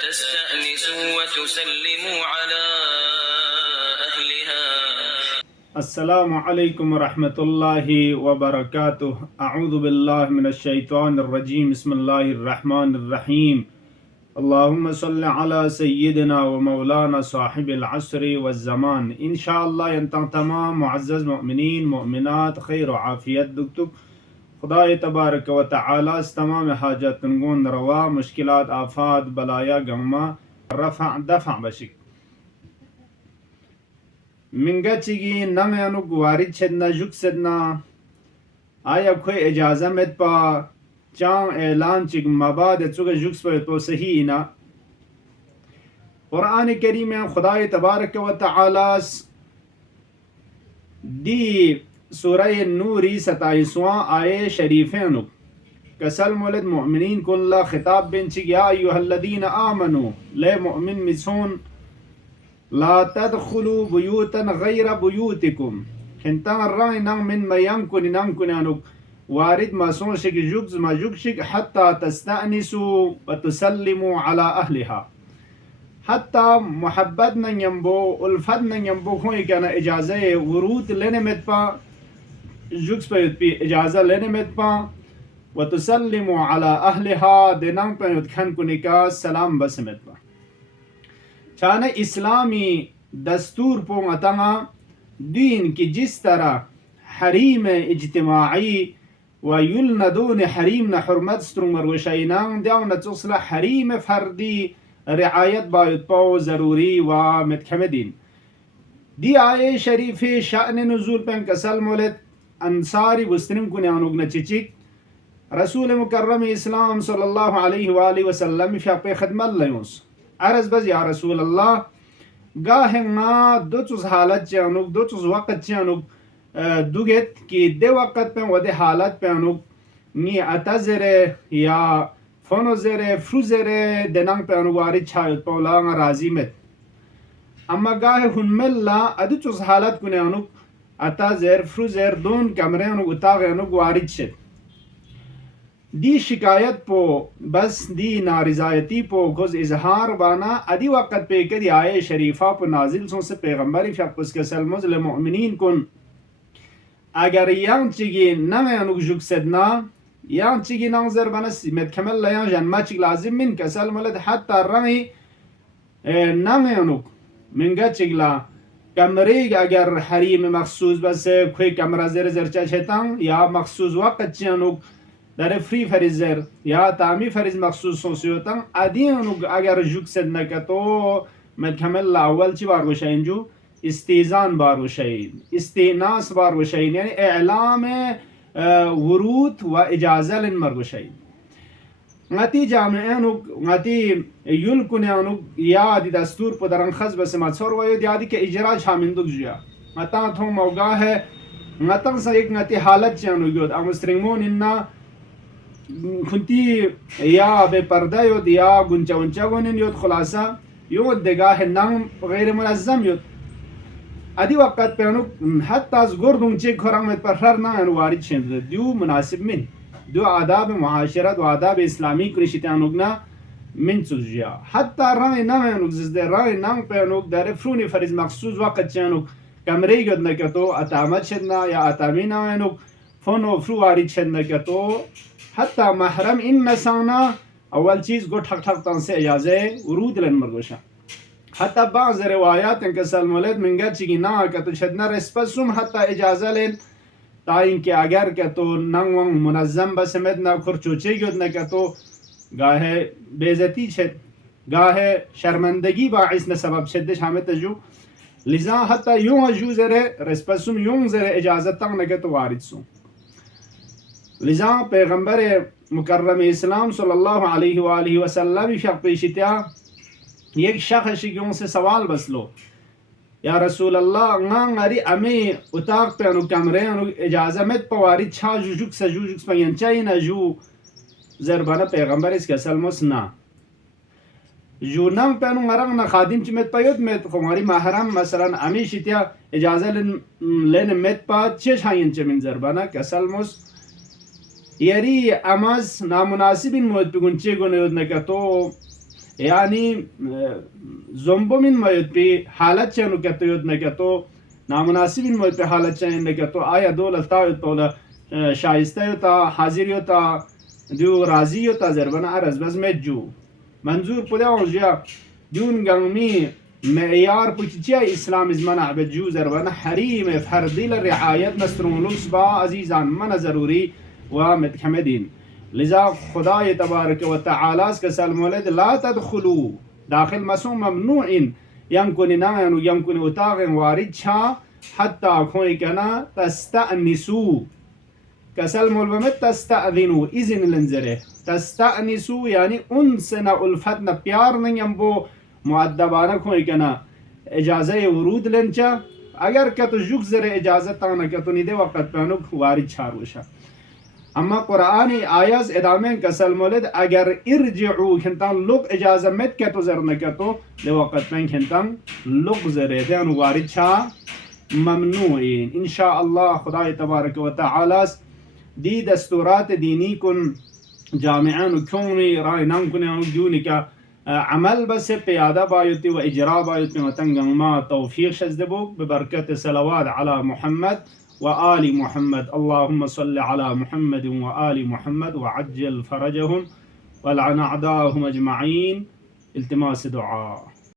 تستأنسوا وتسلموا على أهلها. السلام عليكم ورحمة الله وبركاته. أعوذ بالله من الشيطان الرجيم. بسم الله الرحمن الرحيم. اللهم صل على سيدنا ومولانا صاحب العصر والزمان. इंशाअल्लाह यंतम तमाम मुअज़्ज़ज़ मुमिनीन मुमिनात खैर व आफियत दुक्तुक खुदाए तबारक व तआला तमाम हाजत नगोन रवा मुश्किलात आफात बलाया गम्मा रफ़ा दफ़ा बशिक मिंगचिगी नंग अनु वारिद छदना जुक सदना आया कोई इजाज़त में पा चांग ऐलान चिग मबाद चुग जुक्स पर तो सही ना कुरान करीम में खुदाए तबारक व तआला दी सूरह नूरी 27वां आये शरीफें कसल मोलद मुमिनीन कुल्ला खिताब बिन चिग या अय्युहल्लदीन आमनु ले मुमिन मिसून ला तदखुलू बुयूतन गैर बुयूतिकुम खिंतां रंग नंग मिन मयंग कुनिनानुक वारिद मासून शिक जुग्ज माजुग शिक हत्ता तस्तअनिसु व तुसल्लिमु अला अहलिहा हत्ता मोहब्बत न यंबो उल्फत न यंबो खोई क्या ना इजाज़े वरूद लेने में पा जुग्स पे इजाज़त लेने में पा व तुसल्लिमु अला अहलिहा दिनांग पे खन कुनिका सलाम बस में पा चाने इस्लामी दस्तूर पो मतंगा दीन की जिस तरह हरीम इज्तिमाई व युलनदून हरीम न हरमत स्ट्रुमर वशैनांग द्याव न चुसला हरीम फर्दी रियायत बायुत पाओ ज़रूरी व मतखमदीन दी आये शरीफे शान नुज़ूल पें कसल मोलत अंसारी वस्त्रिम कुन्यानुग न चिचिक रसूल मुकर्रम इस्लाम सल्लल्लाहु अलैहि वसल्लम फ़्यापे खदमत लयोस अर्ज़ बज़ या रसूल अल्लाह गाहेंगा दोचुज हालत चानुक दोचुज वक़्त चानुक दुगेत की दे वक़्त पे वदे हालत पे अनुक नी अतज़रे या फोनोज़रे फ्रुज़रे देनांग पे अनुक वारिद छायत पौलांग राज़ी में अम्मा गाहे हुन्मेल्ला अदुचुज हालत कुने अनुक अतज़र फ्रुज़र दोन कमरे अनुक उताग अनुक वारिद छे दी शिकायत पो बस दी नारिज़ायती पो गुज़ इजहार बाना अदी वक़्त पे कदी आये शरीफा पो नाजिल सों से पैगम्बरी फ़याक़ुस के सलमुज़ ले मुमिनीन कुन अगर यांग चिगी नंग अनुक जुक सदना यांग चिगी नंग ज़र बनस में कमल लयां जन्मा चिग लाजिम मिन कसल मलद हत्ता रंगी नंग अनुक मिंगा चिगला कमरे अगर हरीम मखसूस बस कोई कमरा ज़र ज़र चेतांग या मखसूस वक़्त चिनुक दर फ्री फरिज़र या तामी फरिज़ मखसूस सोसियोतंग अदियनुक अगर जुक सदना का तो में कमल अव्वल ची बार वशैंजू इस्तीज़ान बार वशैन इस्तीनास बार वशैन यानी एलाम वरूद व इजाज़त इन मर वशैन ngati jami'anuk ngati yul kunyanuk yadi dastur podaran khaz bas matsor wa yadi ke ijra shaminduk jiya ngata thong mawga hai ngatang sa ek ngati halat chanu yod amstringmon inna khunti ya be parda yod ya guncha uncha gonin yod khulasa yod dega hai nang ghair munazzam yod adi waqt pe anuk hatta az gordung che khorang met par na anwari chend du munasib min दो आदाब मुआशरत व आदाब इस्लामी कृषितानुगना मिन सुजिया हत्ता राय नानुग जिसदे राय नांग पेनुग दर फ्रूनी फरिज मखसूस वक़्त चानुग कमरे गद न कतो अतामत छदना या अतामी नानुग फोनो फ्रू वारी छदना कतो हत्ता महरम इन नसाना अव्वल चीज गो ठक ठक तन से इजाज़े उरूद लन मरगोशा हत्ता बाज़ रिवायात के सलमलत मिंगा चिगिना कतो छदना रेस्पसुम हत्ता इजाज़त लेन ताइन के अगर क्या तो नंग वंग मुनज़्ज़म बसमेत ना खुरचोचे गियोद ना क्या तो गाहे बेइज्जती छेद गाहे शर्मंदगी बाइस न सबब छेद शामिल तजु लिजा हत्ता यूं अजू ज़रे रेस्पसुम यूं ज़रे इजाज़त तक न क्या तो वारिद सो लिजा पैगंबर मुकर्रम इस्लाम सल्लल्लाहु अलैहि वसल्लम शक्पिशित्या एक शख्स यूं से सवाल बसलो या रसूल अल्लाह ngang अमी उताक पे अनु कमरे अनु इजाज़त में पवारी छा जुजुक सजुजुक पयंचाई ना जू ज़रबाना पैगंबर इसके सलमोस ना जू नंग पे अनु मरंग ना खादिम चिमेत पयोत में कुमारी महरम मसलन अमी शित्या इजाज़त लेने में पा छे छायन चमिन ज़रबाना के सलमोस یری اماز نامناسبین موید بگونچه گونه یود نکتو یعنی زنبومین موید بی حالت چه نکتو یود نکتو نامناسبین موید بی حالت چه نکتو آیا دول تاوید طول شایسته یوتا حاضر یوتا دیو راضی یوتا زربنا عرض بز مجو منظور پده اونجا دون گنمی معیار پوچی اسلام از منع بجو زربنا حریم فردی لرعایت نسترون لبس با عزیزان من ضروری و متحمدین لذا خدای تبارک و تعالی کسل مولد لا تدخلوا داخل مسوم ممنوع يمكن نان ويمكن اتاق وارد شا حتى كون كنا تستأنسوا كسل مولد تستأذنوا إذن لنزره تستأنسوا يعني انسنا الفتنا پیار نيمبو مؤدبانه كون كنا اجازه ورود لنچا اگر کتو جوک زره اجازه تانا کتو نیده وقت پانوک وارد شار وشا اما قرآنی آیاز ادامه کسل مولد اگر ارجعو کنتان لوگ اجازه مت کتو زر نکتو ده وقت پان کنتان لوگ زره ده انو وارد شا ممنوعین انشاءالله خدای تبارک و تعالی دی دستورات دینی کن جامعان و کونی رای نام کنی انو دیونی که عمل بس پیاده بايتي وإجراء بايتي وتنقل ما توفيق شزدبوك ببركة صلوات على محمد وآل محمد اللهم صل على محمد وآل محمد وعجل فرجهم ولعن أعداءهم أجمعين التماس دعاء